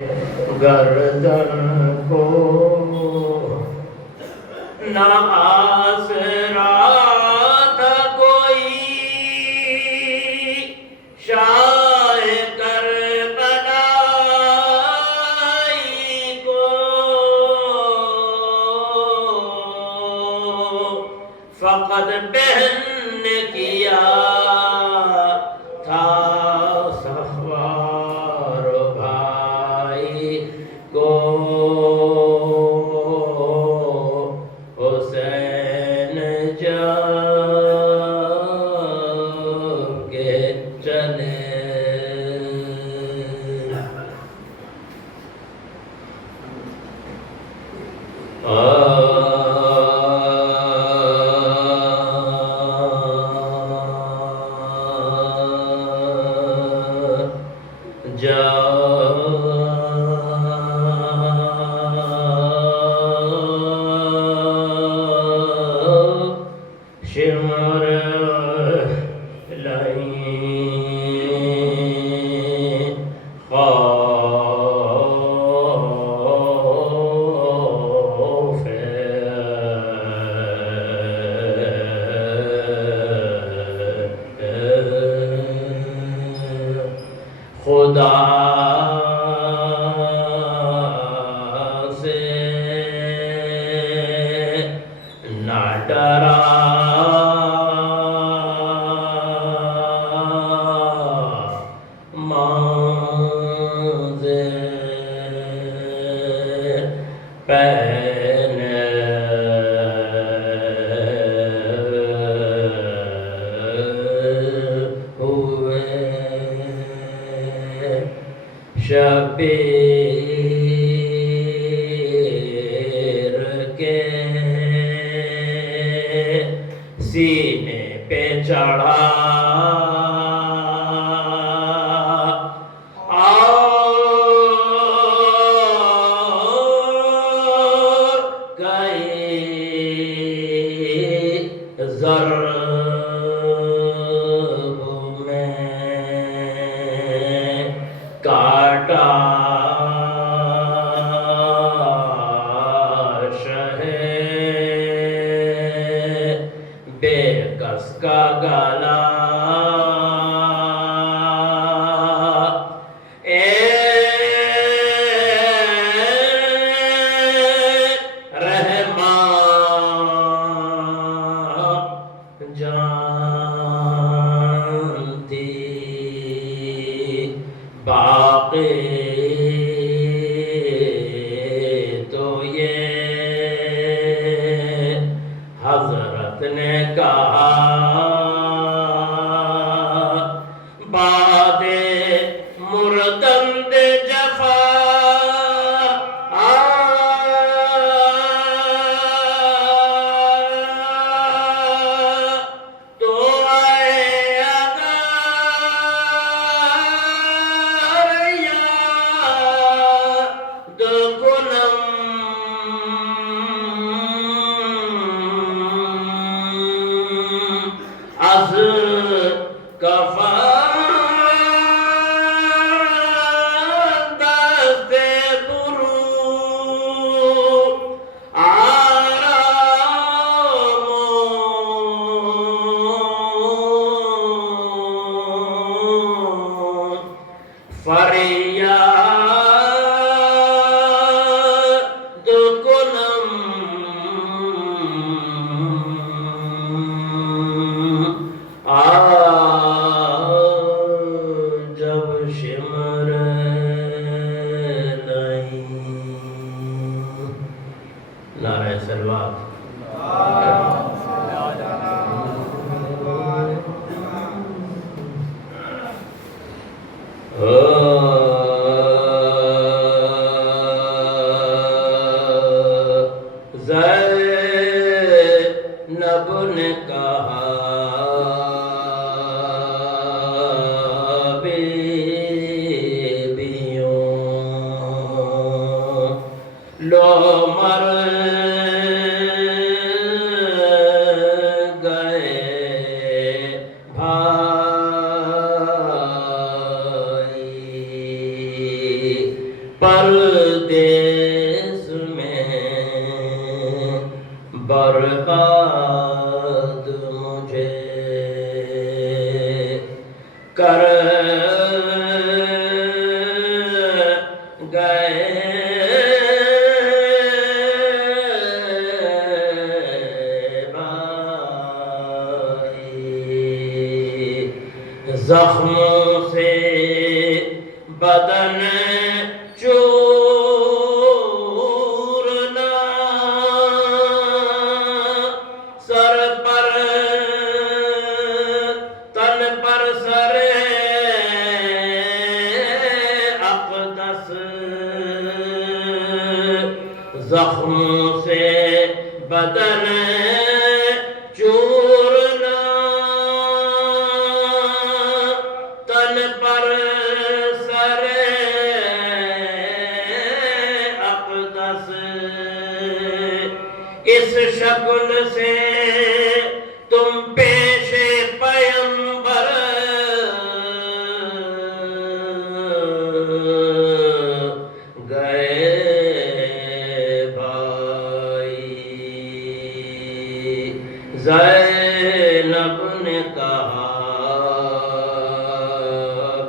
گردن کو نہ آسرا تھا کوئی، شاہ کربلائی کو فقط بہن نے کیا تھا سخوار بھائی کو، حسین جب کے چلے شمر لائیں خوف خدا سے نہ ڈرا، پہنے ہوئے شبیر کے سینے پہ چڑھا، ضرب میں کاٹا شہ بے کس کا گلا، جانتی باقی تو یہ حضرت نے کہا، باد مردند جفا از کفن دست برو آرام فریاد کنم جب شمر لائیں نعرہ سلوات زینب نے کہا، لو مر گئے بھائی پردیس میں برباد مجھے کر گئے بھائی، زخموں سے بدن چورنا، سر پر تن پر سر اقدس، زخموں سے بدن چورنا، تن پر سر اقدس، اس شکل سے تم پیش پیمبر گئے بھائی۔ زینب نے کہا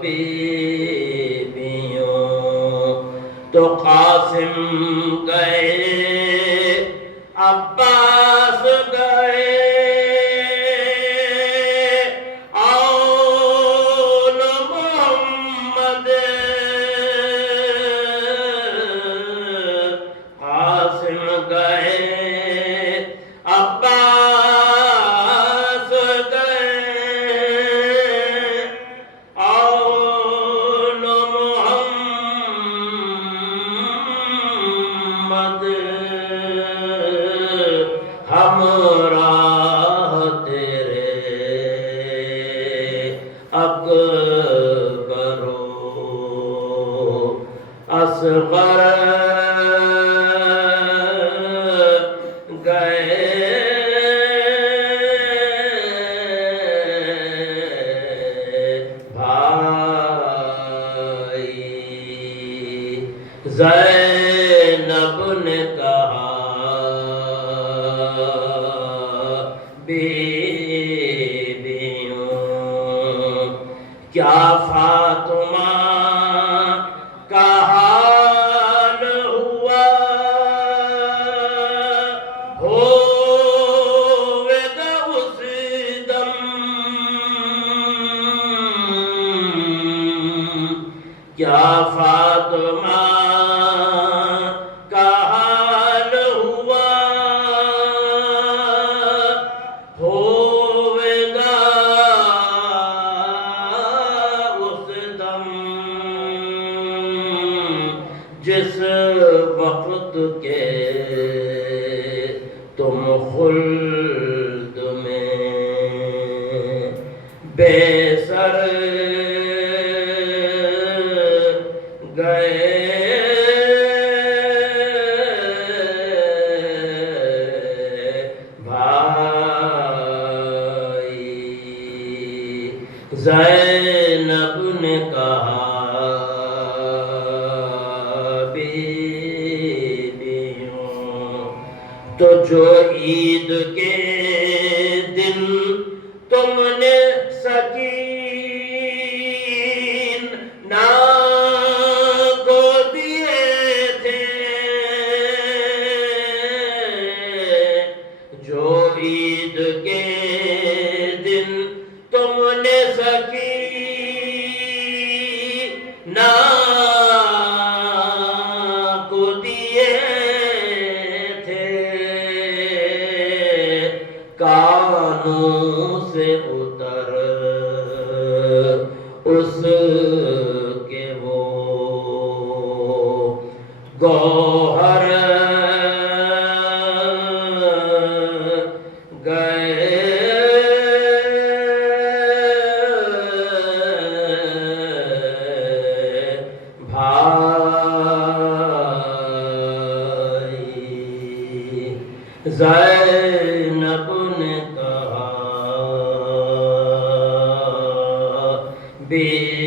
بیویوں تو قاسم گئے، عباس گئے، آل محمد قاسم گئے، عباس گئے، آل محمد ہمراہ تیرے اکبر و اصغر گئے بھائی۔ زینب نے کہا بیویوں کیا فاطمہ کا حال ہوا، ہوئے گا اس دم، کیا فاطمہ کا حال ہوا، ہوئے گا اس دم، جس وقت کے تم خلد میں بے سر گئے بھائی۔ زینب نے کہا بیویوں تو جو عید کے دن تم نے سکین کو دیے تھے، جو عید کے دن تم نے سکین کو دیے تھے، کانوں سے اتر اس کے وہ گوہر گئے بھائی۔ زینب نے کہا بیویوں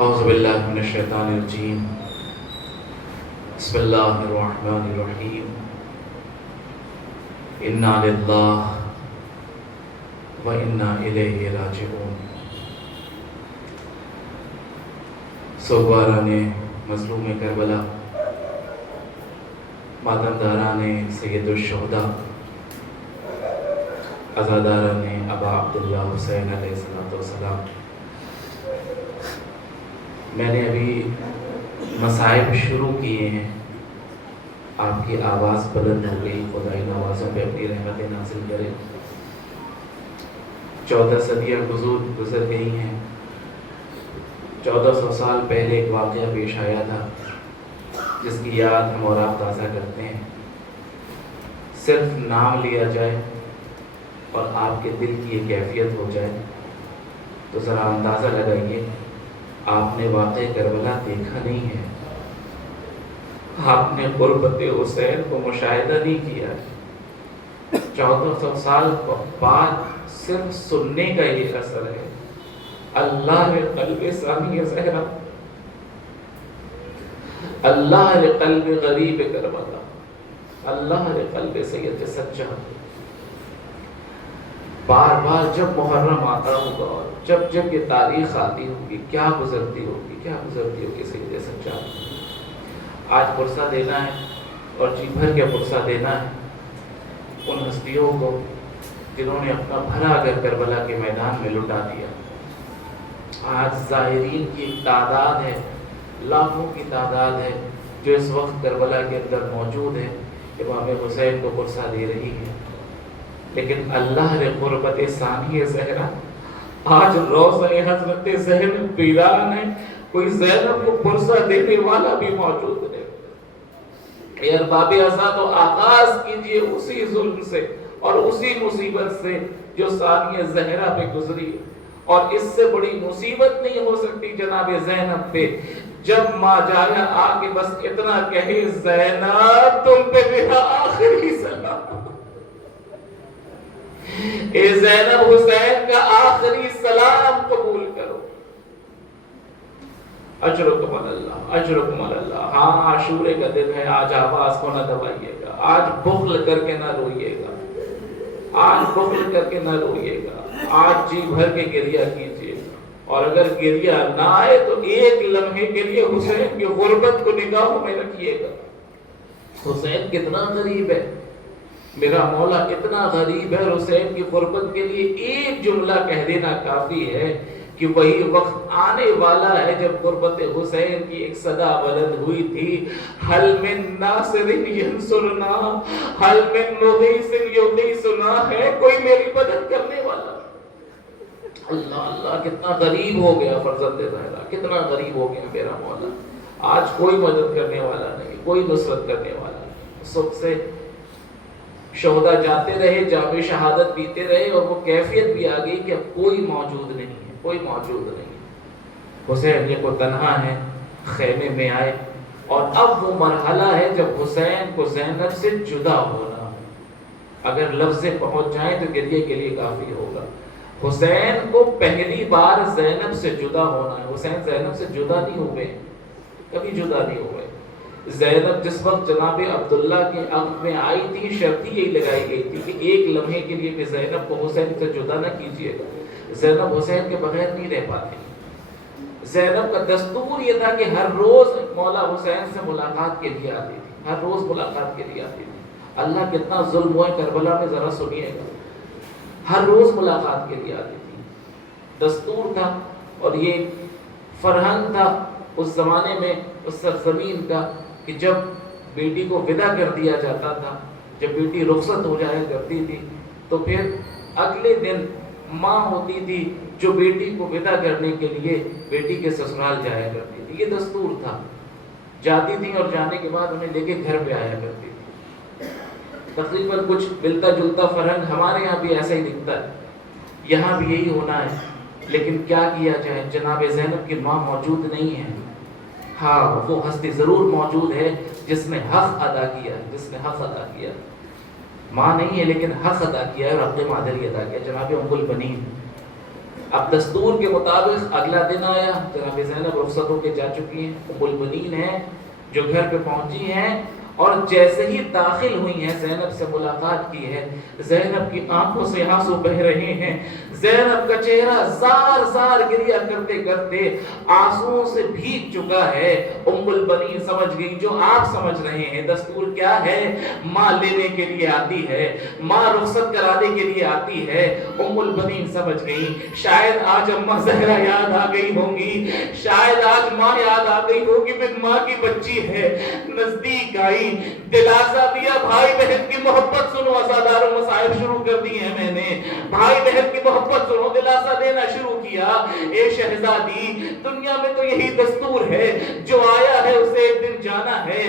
اعوذ باللہ من الشیطان الرجیم بسم اللہ الرحمن الرحیم انا للہ و انا الیہ راجعون۔ سوگواران مظلوم کربلا، ماتمداران سید الشہداء، عزاداران ابا عبداللہ حسین علیہ السلام، میں نے ابھی مصائب شروع کیے ہیں، آپ کی آواز بلند ہو گئی، خدائی نوازوں پہ اپنی رحمت نازل کرے۔ 14 صدیاں گزر گئی ہیں۔ 1400 سال پہلے ایک واقعہ پیش آیا تھا جس کی یاد ہم اور آپ تازہ کرتے ہیں۔ صرف نام لیا جائے اور آپ کے دل کی یہ کیفیت ہو جائے تو ذرا اندازہ لگائیے، آپ نے واقع کربلا دیکھا نہیں ہے، آپ نے غربت حسین کو مشاہدہ نہیں کیا۔ 1400 سال بعد صرف سننے کا یہ اثر ہے۔ اللہ قلب ثانی زہرا، اللہ قلب غریب کربلا، اللہ قلب سید سجاد۔ بار بار جب محرم آتا ہوگا اور جب یہ تاریخ آتی ہوگی، کیا گزرتی ہوگی سید سجاد۔ آج پرسہ دینا ہے اور جی بھر کے پرسہ دینا ہے ان ہستیوں کو جنہوں نے اپنا بھلا اگر کربلا کے میدان میں لٹا دیا۔ آج ظاہرین کی ایک تعداد ہے، لاکھوں کی تعداد ہے جو اس وقت کربلا کے اندر موجود ہے، امام حسین کو پرسہ دے رہی ہے، لیکن اللہ نے قربت ثانی زہرا، آج روضہ حضرت زینب ویران ہے، کوئی زینب کو پرسہ دینے والا بھی موجود نہیں۔ اے ارباب عزا، تو آغاز کیجئے اسی ظلم سے اور اسی مصیبت سے جو ثانی زہرا پہ گزری، اور اس سے بڑی مصیبت نہیں ہو سکتی جناب زینب پہ، جب ماں جایا آ کے بس اتنا کہے، زینب تم پہ میرا آخری سلام، اے زینب حسین کا آخری سلام قبول کرو۔ اجرکم اللہ، اجرکم اللہ۔ ہاں عاشورے کا دن ہے، آج آواز کو نہ دبائیے گا، آج بخل کر کے نہ روئیے گا، آج بخل کر کے نہ روئیے گا، آج جی بھر کے گریہ کیجیے گا، اور اگر گریہ نہ آئے تو ایک لمحے کے لیے حسین کی غربت کو نگاہوں میں رکھیے گا۔ حسین کتنا غریب ہے، میرا مولا کتنا غریب ہے، حسین کی غربت کے لیے ایک جملہ کہہ دینا کافی ہے کہ وہی وقت آنے والا ہے جب غربت حسین کی ایک صدا بلند ہوئی تھی، حل من ناصر ینصرنا، حل من مغیث یغیثنا، ہے کوئی میری مدد کرنے والا؟ اللہ اللہ، کتنا غریب ہو گیا فرزند زہرا، کتنا غریب ہو گیا میرا مولا۔ آج کوئی مدد کرنے والا نہیں، کوئی نصرت کرنے والا نہیں۔ سب سے شہداء جاتے رہے، جام شہادت پیتے رہے، اور وہ کیفیت بھی آ گئی کہ اب کوئی موجود نہیں ہے، کوئی موجود نہیں۔ حسین یہ کو تنہا ہے، خیمے میں آئے، اور اب وہ مرحلہ ہے جب حسین کو زینب سے جدا ہونا، اگر لفظ پہنچ جائیں تو گریے کے لیے کافی ہوگا۔ حسین کو پہلی بار زینب سے جدا ہونا ہے۔ حسین زینب سے جدا نہیں ہوئے، کبھی جدا نہیں ہوئے۔ زینب جس وقت جناب عبداللہ کے عقد میں آئی تھی، شرط یہی لگائی گئی تھی کہ ایک لمحے کے لیے بھی زینب کو حسین سے جدا نہ کیجیے گا۔ زینب حسین کے بغیر نہیں رہ پاتی۔ زینب کا دستور یہ تھا کہ ہر روز مولا حسین سے ملاقات کے لیے آتی تھی، ہر روز ملاقات کے لیے آتی تھی۔ اللہ کتنا ظلم ہوا ہے کربلا میں، ذرا سنیے گا۔ ہر روز ملاقات کے لیے آتی تھی، دستور تھا، اور یہ فرہنگ تھا اس زمانے میں، اس سرزمین کا، کہ جب بیٹی کو ودا کر دیا جاتا تھا، جب بیٹی رخصت ہو جایا کرتی تھی، تو پھر اگلے دن ماں ہوتی تھی جو بیٹی کو ودا کرنے کے لیے بیٹی کے سسرال جایا کرتی تھی۔ یہ دستور تھا، جاتی تھی اور جانے کے بعد انہیں لے کے گھر پہ آیا کرتی تھی۔ تقریباً کچھ ملتا جلتا فرہنگ ہمارے یہاں بھی ایسا ہی دکھتا ہے، یہاں بھی یہی ہونا ہے، لیکن کیا کیا جائے، جناب زینب کی ماں موجود نہیں ہے۔ ہاں وہ ہستی ضرور موجود ہے جس نے حق ادا کیا ہے، جس نے حق ادا کیا، ماں نہیں ہے لیکن حق ادا کیا ہے اور حق مادری ادا کیا، جناب ام البنین اب دستور کے مطابق اگلا دن آیا، جناب زینب رخصت ہو کے جا چکی ہیں، ام المؤمنین ہیں جو گھر پہ پہنچی ہیں، اور جیسے ہی داخل ہوئی ہیں زینب سے ملاقات کی ہے، زینب کی آنکھوں سے آنسو بہ رہے ہیں، زینب کا چہرہ زار زار گریہ کرتے کرتے آنسوؤں سے بھیگ چکا ہے۔ ام البنین سمجھ گئی جو آپ سمجھ رہے ہیں، دستور کیا ہے، ماں لینے کے لیے آتی ہے، ماں رخصت کرانے کے لیے آتی ہے۔ ام البنین سمجھ گئی شاید آج اماں زہرا یاد آ گئی ہوں گی، شاید آج ماں یاد آ گئی ہوگی، پھر ماں کی بچی ہے، نزدیک آئی، دلاسا دیا، بھائی بہن کی محبت سنو، ازادار و مصائب شروع کر دی ہیں میں نے، بھائی بہن کی محبت سنو، دلاسا دینا شروع کیا۔ اے شہزادی، دنیا میں تو یہی دستور ہے، جو آیا ہے اسے ایک دن جانا ہے۔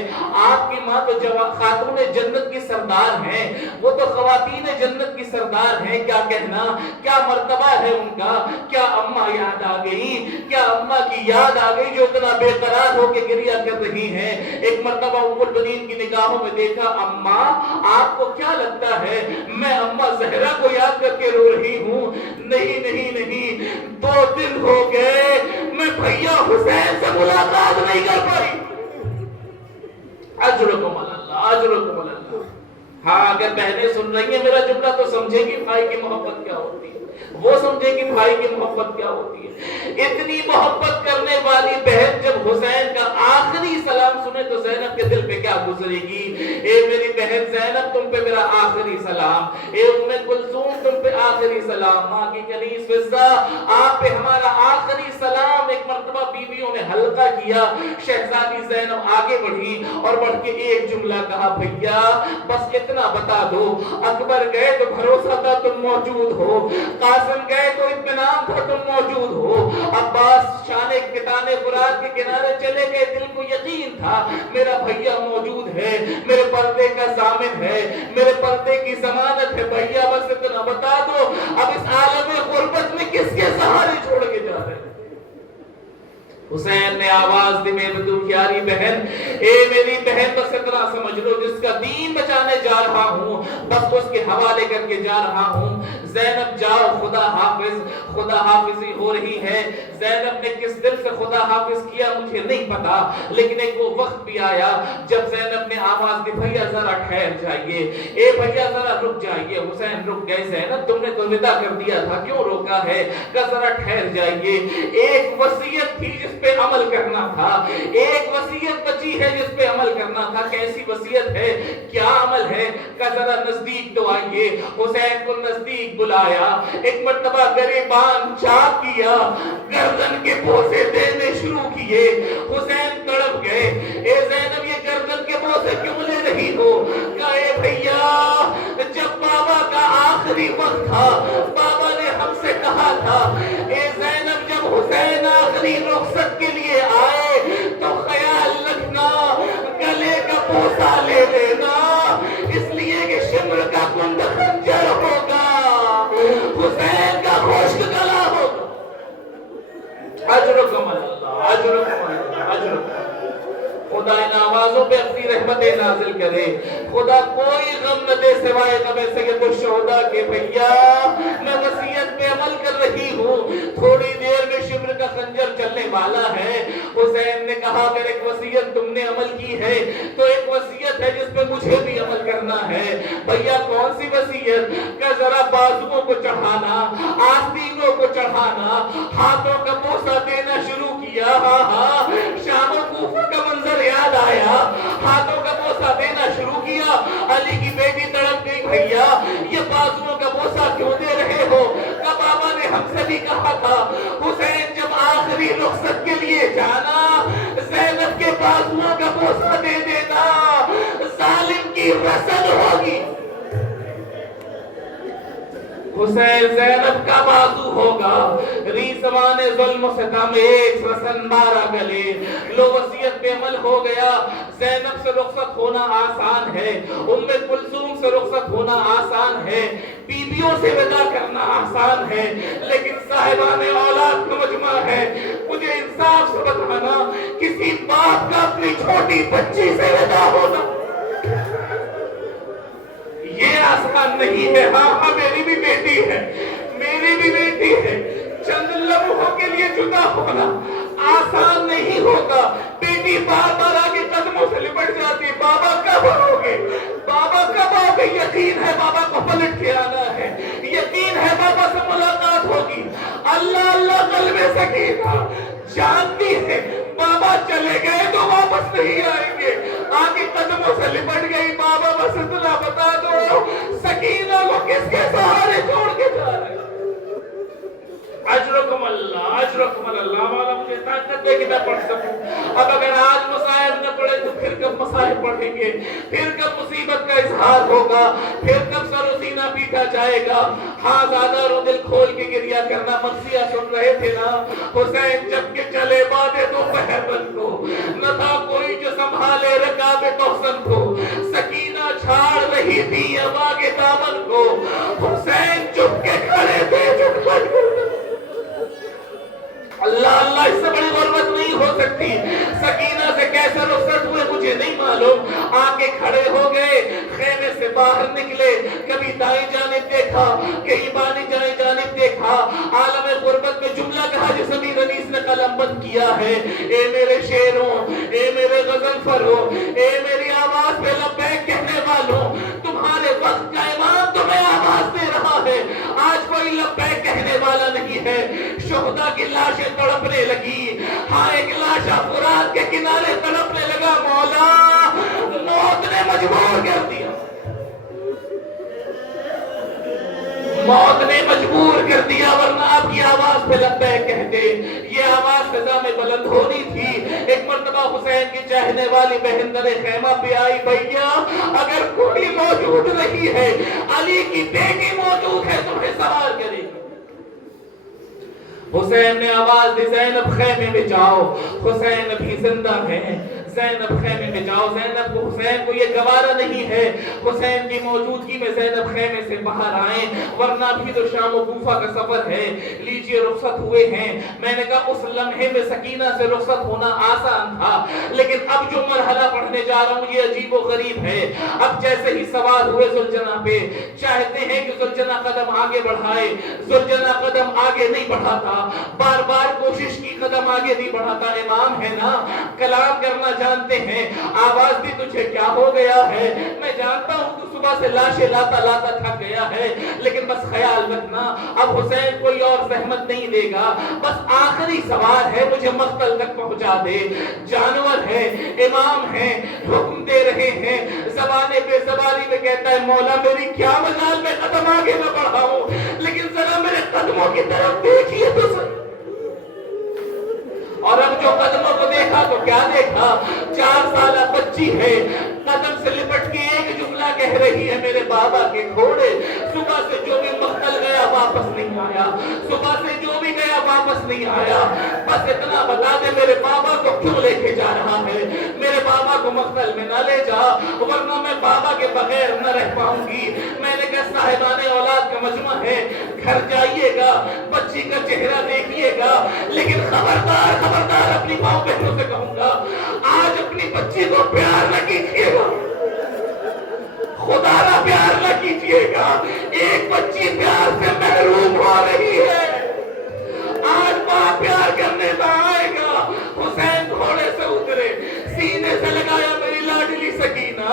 آپ کی ماں تو خاتون جنت کی سردار ہیں، وہ تو خواتین جنت کی سردار ہیں، کیا کہنا، کیا مرتبہ ہے ان کا، کیا اماں یاد آ گئی، کیا اماں کی یاد آ گئی جو اتنا بے قرار ہو کے گریہ کر رہی ہیں۔ ایک مرتبہ ام البنین کی نگاہوں میں دیکھا، اماں آپ کو کیا لگتا ہے میں اماں زہرا کو یاد کر کے رو رہی ہوں؟ نہیں نہیں نہیں، 2 دن ہو گئے میں بھیا حسین سے ملاقات نہیں کر پائی۔ اجرکم اللہ، اجرکم اللہ۔ ہاں اگر بہنیں سن رہی ہیں میرا جملہ تو سمجھے گی بھائی کی محبت کیا ہوتی ہے، وہ سمجھے گی بھائی کی محبت کیا ہوتی ہے۔ اتنی محبت کرنے والی بہن جب حسین کا آخری سلام سنے تو زینب کے دل پہ کیا گزرے گی؟ اے میری بہن زینب، تم پہ میرا آخری سلام، اے ام کلثوم تم پہ آخری سلام، ماں کی کنیز فضہ آپ پہ ہمارا آخری سلام۔ ایک مرتبہ بیویوں نے حلقہ کیا، شہزادی زینب آگے بڑھی اور بڑھ کے ایک جملہ کہا، بھیا بس اتنا بتا دو، اکبر گئے تو بھروسہ تھا تم موجود ہو، قاسم گئے تو اطمینان تھا تم موجود ہو، عباس شانے کتانے فرات کے کنارے چلے گئے، دل کو یقین تھا میرا بھیا موجود ہے، میرے پردے کا ضامن ہے، میرے پردے کی ضمانت ہے، بھیا بس اتنا بتا دو اب اس عالم غربت میں کس کے سہارے چھوڑ کے جا رہے ہیں؟ حسین نے آواز دی، میری پیاری بہن، اے میری بہن بس اتنا سمجھ لو جس کا دین بچانے جا رہا ہوں بس اس کے حوالے کر کے جا رہا ہوں۔ زینب جاؤ، خدا حافظ، خدا حافظی ہو رہی ہے۔ زینب نے کس دل سے خدا حافظ کیا مجھے نہیں پتا، لیکن ایک وہ وقت بھی آیا جب زینب نے آواز دی، بھیا ذرا ٹھہر جائیے، اے بھیا ذرا رک جائیے۔ حسین رک گئے، زینب تم نے تو ودا کر دیا تھا، کیوں روکا ہے؟ کہ ذرا ٹھہر جائیے، ایک وصیت تھی جس پہ عمل کرنا تھا، ایک وصیت بچی ہے جس پہ عمل کرنا تھا۔ کیسی وصیت ہے، کیا عمل ہے؟ کہ ذرا نزدیک تو آئیے۔ حسین کو نزدیک بلایا، ایک مرتبہ گریبان چاک کیا، گردن کے بوسے دینے شروع کیے۔ حسین تڑپ گئے، اے زینب یہ گردن کے بوسے کیوں لے رہی ہو؟ کہا اے بھیا جب بابا کا آخری وقت تھا، بابا نے ہم سے کہا تھا اے زینب جب حسین آخری رخصت کے لیے آئے تو خیال رکھنا گلے کا بوسہ لے لینا، اس لیے کہ شمر کا کند خنجر ہوگا، حسین کا خشک گلا ہوگا۔ اجرکم اللہ، اجرکم اللہ، اجرکم۔ خدا ان آوازوں پہ اپنی رحمت نازل کرے، خدا کوئی غم نہ دے سوائے غم سید الشہداء کے۔ بھیا میں وصیت پہ عمل کر رہی ہوں، تھوڑی دیر میں شمر کا خنجر چلنے والا ہے۔ حسین نے کہا اگر ایک وصیت تم نے عمل کی ہے تو ایک وصیت ہے جس پہ مجھے بھی عمل کرنا ہے۔ بھیا کون سی وصیت؟ کہ ذرا بازوؤں کو چڑھانا، آستینوں کو چڑھانا، ہاتھوں کا بوسہ دینا شروع کیا۔ ہاں ہاں، شام و کوفہ کا منظر یاد آیا، ہاتھوں کا بوسہ دینا شروع کیا۔ علی کی بیٹی تڑپ گئی، بھیا یہ بازوؤں کا بوسہ کیوں دے رہے ہو؟ کہ بابا نے ہم سے بھی کہا تھا حسین جب آخری رخصت کے لیے جانا زینب کے بازوؤں کا بوسہ دے دینا، ظالم کی رسل ہوگی۔ حسین زینب کا بازو ہوگا، ریسوان ظلم و ستم ایک رسن بارہ گلے۔ لو وصیت پہ عمل ہو گیا، زینب سے رخصت ہونا آسان ہے، ام کلثوم سے رخصت ہونا آسان ہے، بیویوں سے ودا کرنا آسان ہے، لیکن صاحبان اولاد کا مجمع ہے۔ مجھے انصاف سے بتانا کسی باپ کا اپنی چھوٹی بچی سے ودا ہونا یہ آسان نہیں ہے۔ ہاں ہاں میری بھی بیٹی ہے، میری بھی بیٹی ہے، جدا ہونا آسان نہیں ہوگا. بیٹی بار بار آگے قدموں سے لپٹ جاتی ہے, بابا کب آؤ گے, بابا کب آؤ گے. یقین ہے بابا کو پلٹ کے آنا ہے, یقین ہے بابا سے ملاقات ہوگی. اللہ اللہ قلب سکینہ جانتی ہے بابا چلے گئے تو واپس نہیں آئیں گے. آگے قدموں سے لپٹ گئی, بابا بس اتنا بتا دو سکینہ کو کس کے سہارے چھوڑ کے جا رہے ہیں. اجرکم اللہ مولا مجھے طاقت دے کہ میں پڑھ سکوں. اب اگر آج مصائب نہ پڑھے تو پھر کب مصائب پڑھیں گے, پھر کب مصیبت کا اظہار ہوگا, پھر کب سر و سینہ پیٹا جائے گا. ہاں زیادہ رو دل کھول کے گریا کرنا. مرثیہ سن رہے تھے نا, حسین جب کے چلے بادے تو پہبند کو نہ تھا کوئی جو سنبھالے رکاب توسن کو. سکینہ چھاڑ رہی تھی اب آگے دامن کو, حسین چپ کے کھڑے تھے چپ کر. اللہ اللہ اس سے بڑی غربت نہیں ہو سکتی. سکینہ سے کیسے رخصت ہوئے مجھے نہیں معلوم. آگے کھڑے ہو گئے, خیمے سے باہر نکلے, کبھی دائیں جانب دیکھا, کہیں بائیں جانب دیکھا. عالم غربت میں جملہ کہا جس امیر انیس نے قلم بند کیا ہے, اے میرے شیروں, اے میرے غزل فرو, اے میری آواز پہ لبیک کہنے والوں, تمہارے وقت کا امام تمہیں آواز دے رہا ہے. آج کوئی لبیک کہنے والا نہیں ہے. شہداء کی لاشیں تڑپنے لگی. ہاں ایک لاشا فرات کے کنارے تڑپنے لگا. مولا موت نے مجبور کر دیا, موت نے مجبور کر دیا, ورنہ آپ کی آواز پہ لبیک کہتے. یہ آواز فضا میں بلند ہونی تھی. ایک مرتبہ حسین کی چاہنے والی بہن در خیمہ پہ آئی, بھیا اگر کوئی موجود نہیں ہے, علی کی بیٹی موجود ہے, تمہیں سوال کرے گی. حسین نے آواز دی, زینب خیمے میں جاؤ, حسین ابھی زندہ ہیں, زینب خیمے میں جاؤ. زینب کو حسین کو یہ گوارا نہیں ہے حسین کی موجودگی میں زینب خیمے سے باہر آئیں, ورنہ بھی تو شام و کوفہ کا سفر ہے. لیجئے رخصت ہوئے ہیں. میں نے کہا اس لمحے میں سکینہ سے رخصت ہونا آسان تھا, لیکن اب جو مرحلہ پڑھنے جا رہا ہوں یہ عجیب و غریب ہے. اب جیسے ہی سوار ہوئے زلجنہ پہ, چاہتے ہیں کہ زلجنہ قدم آگے بڑھائے, زلجنہ قدم آگے نہیں بڑھاتا, بار بار کوشش کی قدم آگے نہیں بڑھاتا. امام ہے نا, کلام کرنا جانتے ہیں. آواز بھی تجھے کیا ہو گیا ہے, میں جانتا ہوں تو صبح سے لاشیں لاتا لاتا تھک گیا ہے, لیکن بس خیال رکھنا اب حسین کوئی اور زحمت نہیں دے گا, بس آخری سوال ہے, مجھے مقتل تک پہنچا دے. جانور ہے, امام ہے, حکم دے رہے ہیں, زبانے پہ زبانی میں کہتا ہے مولا میری کیا مجال میں قدم آگے نہ بڑھاؤں, لیکن ذرا میرے قدموں کی طرف دیکھیے تو صحیح. اور اب جو قدموں کو دیکھا تو کیا دیکھا, 4 سالہ بچی ہے, قدم سے لپٹ کے ایک جملہ کہہ رہی ہے, میرے بابا کے گھوڑے. صبح سے جو بھی مقتل گیا واپس نہیں آیا, صبح سے جو بھی گیا واپس نہیں آیا. بس اتنا بتا دے میرے بابا کو کیوں لے کے جا رہا ہے, میرے بابا کو مقتل میں نہ لے جا, ورنہ میں بابا کے بغیر نہ رہ پاؤں گی. میں نے کہا صاحبان اولاد کا مجمع ہے, گھر جائیے گا, بچی کا چہرہ دیکھیے گا, لیکن خبردار اپنی ماں بہنوں سے کہوں گا آج اپنی بچی کو پیار نہ کیجیے گا, خدا را پیار نہ کیجیے گا. ایک بچی پیار سے محروم ہو رہی ہے, آج ماں پیار کرنے نہ آئے گا. حسین گھوڑے سے اترے, سینے سے لگایا میری لاڈلی سکینہ,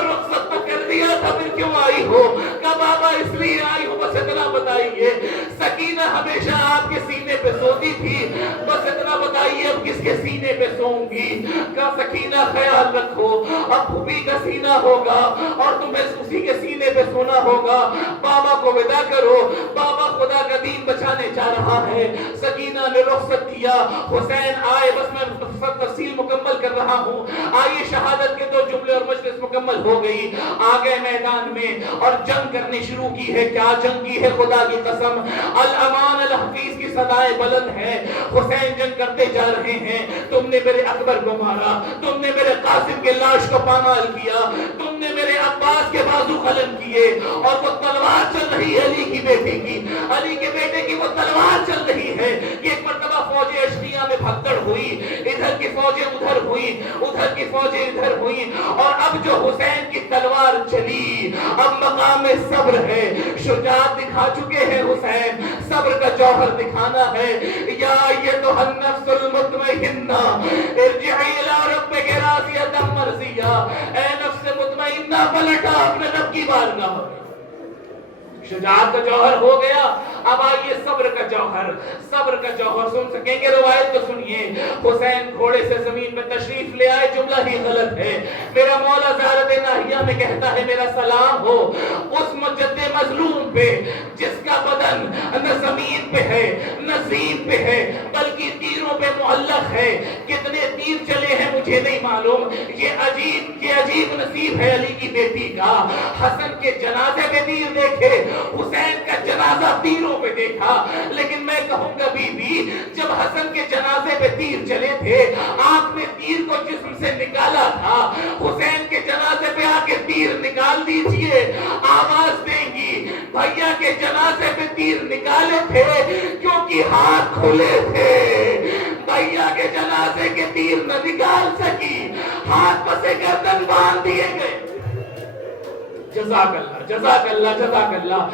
رخصت تو کر دیا تھا پھر کیوں آئی ہو, کہا بابا اس لیے آئی ہو, بس اتنا بتائیے. سکینہ ہمیشہ آپ کے سینے پہ سوتی تھی, بس اتنا بتائیے اب کس کے سینے پہ سوؤں گی. کہا سکینہ خیال رکھو, اب پھوپھی کا سینہ ہوگا اور تمہیں اسی کے سینے پہ سونا ہوگا. بابا کو ودا کرو, بابا خدا کا دین بچانے جا رہا ہے. سکینہ نے رخصت کیا, حسین آئے, بس میں سب تفصیل مکمل کر رہا ہوں. آئیے شہادت کے 2 جملے اور مجلس مکمل ہو گئی. آگے میدان میں اور جنگ کرنی شروع کی ہے. کیا جنگ کی ہے خدا کی قسم, الامان الحفیظ کی صدائیں بلند ہیں. حسین جنگ کرتے جا رہے ہیں. تم نے میرے اکبر کو مارا, تم نے میرے قاسم کے لاش کو پامال کیا, تم نے میرے عباس کے بازو قلم کیے, اور وہ تلوار چل رہی ہے علی کی بیٹی کی, علی کے بیٹے کی وہ تلوار چل رہی ہے. ایک مرتبہ فوج اشقیہ میں بھگدڑ ہوئی, ادھر کی فوجیں ادھر ہوئی, ادھر کی فوجیں ادھر ہوئی, اور اب جو حسین کی تلوار چلی, اب مقام صبر ہے. شجاعت دکھا چکے ہیں حسین, صبر صبر کا جوہر دکھانا ہے. یا ایتھا النفس المطمئنہ ارجعی الی ربک راضیۃ مرضیہ. اے نفس مطمئنہ پلٹا اپنے رب کی بارگاہ میں. شجاعت کا جوہر ہو گیا. اب آئیے صبر کا جوہر. صبر کا جوہر سن سکیں گے روایت تو سنیے. حسین گھوڑے سے زمین میں تشریف لے آئے, جملہ ہی غلط ہے. میرا مولا زیارت ناہیہ میں کہتا ہے میرا سلام ہو اس مجد مظلوم پہ جس کا بدن نہ زمین پہ ہے نہ زین پہ ہے بلکہ تیروں پہ معلق ہے. کتنے تیر چلے ہیں مجھے نہیں معلوم. یہ عجیب نصیب ہے علی کی بیٹی کا. حسن کے جنازے پہ تیر دیکھے, حسین کا جنازہ تیروں پہ دیکھا. لیکن میں کہوں گا بی بی, جب حسن کے جنازے پہ تیر چلے تھے آپ نے تیر کو جسم سے نکالا تھا. حسین کے جنازے پہ آ کے تیر نکال دیجئے, آواز دیں گی بھیا کے جنازے پہ تیر نکالے تھے کیونکہ ہاتھ کھلے تھے. بھیا کے جنازے کے تیر نہ نکال سکی, ہاتھ پسے گردن باندھ دیے گئے. جزاک اللہ جزاک اللہ جزاک اللہ.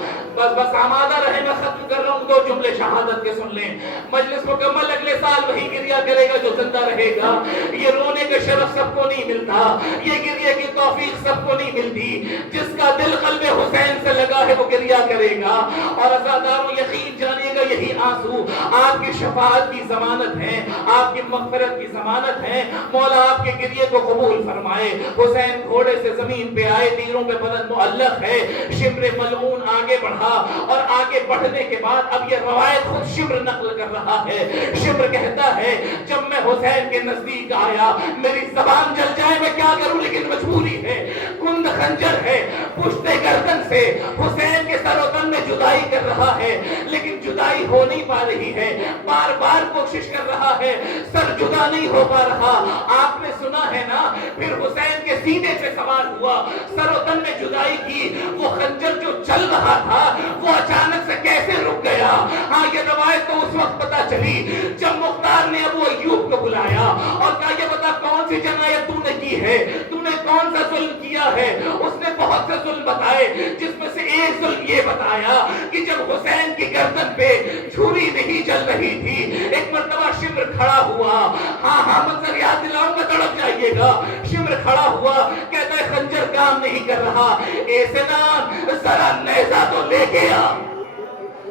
بس آمادہ رہے, میں ختم کر رہا ہوں. 2 جملے شہادت کے سن لیں. مجلس مکمل اگلے سال وہی گریا کرے گا جو زندہ رہے گا. یہ رونے کا شرف سب کو نہیں ملتا, یہ گریے کی توفیق سب کو نہیں ملتی. جس کا دل قلب حسین سے لگا ہے وہ گریا کرے گا. اور عزاداروں یقین جانیے گا یہی آنسو آپ کی شفاعت کی ضمانت ہے, آپ کی مغفرت کی ضمانت ہے. مولا آپ کے گریے کو قبول فرمائے. حسین گھوڑے سے زمین پہ آئے, تیروں پہ بدن معلق ہے. شمر ملعون آگے بڑھا اور آگے بڑھنے کے بعد اب یہ روایت خود شمر نقل کر رہا ہے. شمر کہتا ہے جب میں حسین کے نزدیک آیا میری زبان جل جائے میں کیا کروں لیکن مجبوری ہے. کند خنجر ہے پشت گردن سے حسین کے سر و تن میں جدائی کر رہا ہے لیکن جدائی ہو نہیں پا رہی ہے. بار بار کوشش کر رہا ہے, سر جدا نہیں ہو پا رہا. آپ نے سنا ہے نا, پھر حسین کے سینے سے سوار ہوا, سر و تن میں جدائی کی. وہ خنجر جو چل رہا تھا وہ اچانک سے کیسے رک گیا. ہاں یہ روایت تو اس وقت پتا چلی جب مختار نے ابو ایوب کو بلایا اور کہا یہ بتا کون سی جنایت تو نے کی ہے, تو نے کون سا ظلم کیا ہے. اس نے بہت سے ظلم بتائے جس میں سے ایک ظلم یہ بتایا کہ جب حسین کی گردن پہ چھری نہیں چل رہی تھی ایک مرتبہ شمر کھڑا ہوا. ہاں منظر یاد دلاؤں گا تڑپ جائیے گا. شمر کھڑا ہوا کہتا ہے خنجر کام نہیں کر رہا, ایسے نام ذرا نیزہ تو لے کے آ.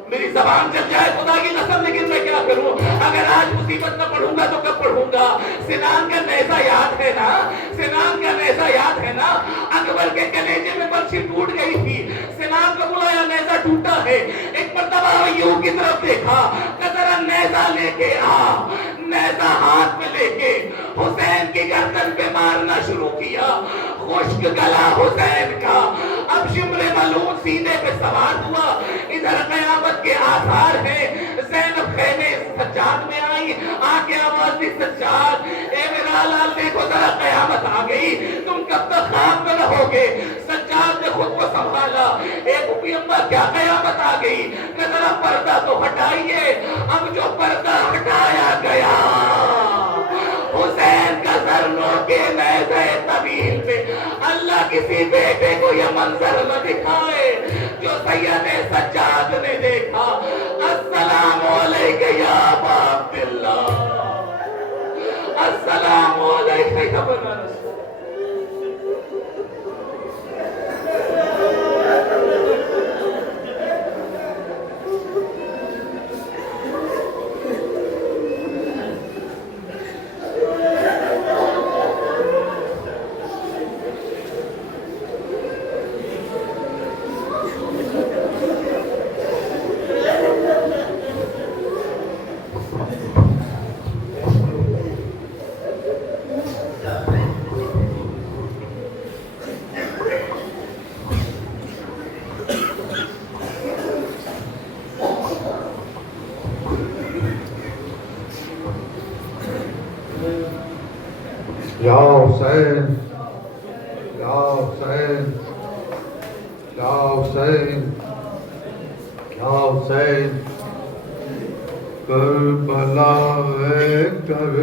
میری زبان چل جائے خدا کی قسم, لیکن میں کیا کروں. اگر آج مصیبت نہ پڑھوں گا تو کب پڑھوں گا. سنان کا نیزہ یاد ہے نا, سنان کا نیزہ یاد ہے نا. اکبر کے کلیجے میں برچھی ٹوٹ گئی تھی, سنان کو بلایا نیزہ ٹوٹا ہے. ایک مرتبہ ایوب کی طرف دیکھا کہ ذرا نیزہ لے کے آ. نیزہ ہاتھ میں لے کے حسین کی گردن پہ مارنا شروع کیا. خشک گلا حسین کا. اب شمر ملعون سینے پہ سوار ہوا. ادھر قیامت کے آثار ہیں. زینب خیمے سجاد میں آئی, آ کے آواز دی سجاد اے میرا لال دیکھو ذرا قیامت آ گئی, تم کب تک خواب میں رہو گے. سجاد نے خود کو سنبھالا, اے بھوپی اماں کیا قیامت آ گئی, کہ ذرا پردہ تو ہٹائیے. اب جو پردہ ہٹایا گیا حسین کا سر نوکے نیزہ طویل پہ. اللہ کسی بیٹے کو یہ منظر نہ دکھائے جو سید سجاد نے دیکھا. السلام علیکہ یا ابا عبداللہ, السلام علیکہ یا ابن رسول. یا حسین یا حسین یا حسین یا حسین کربلا ہے کر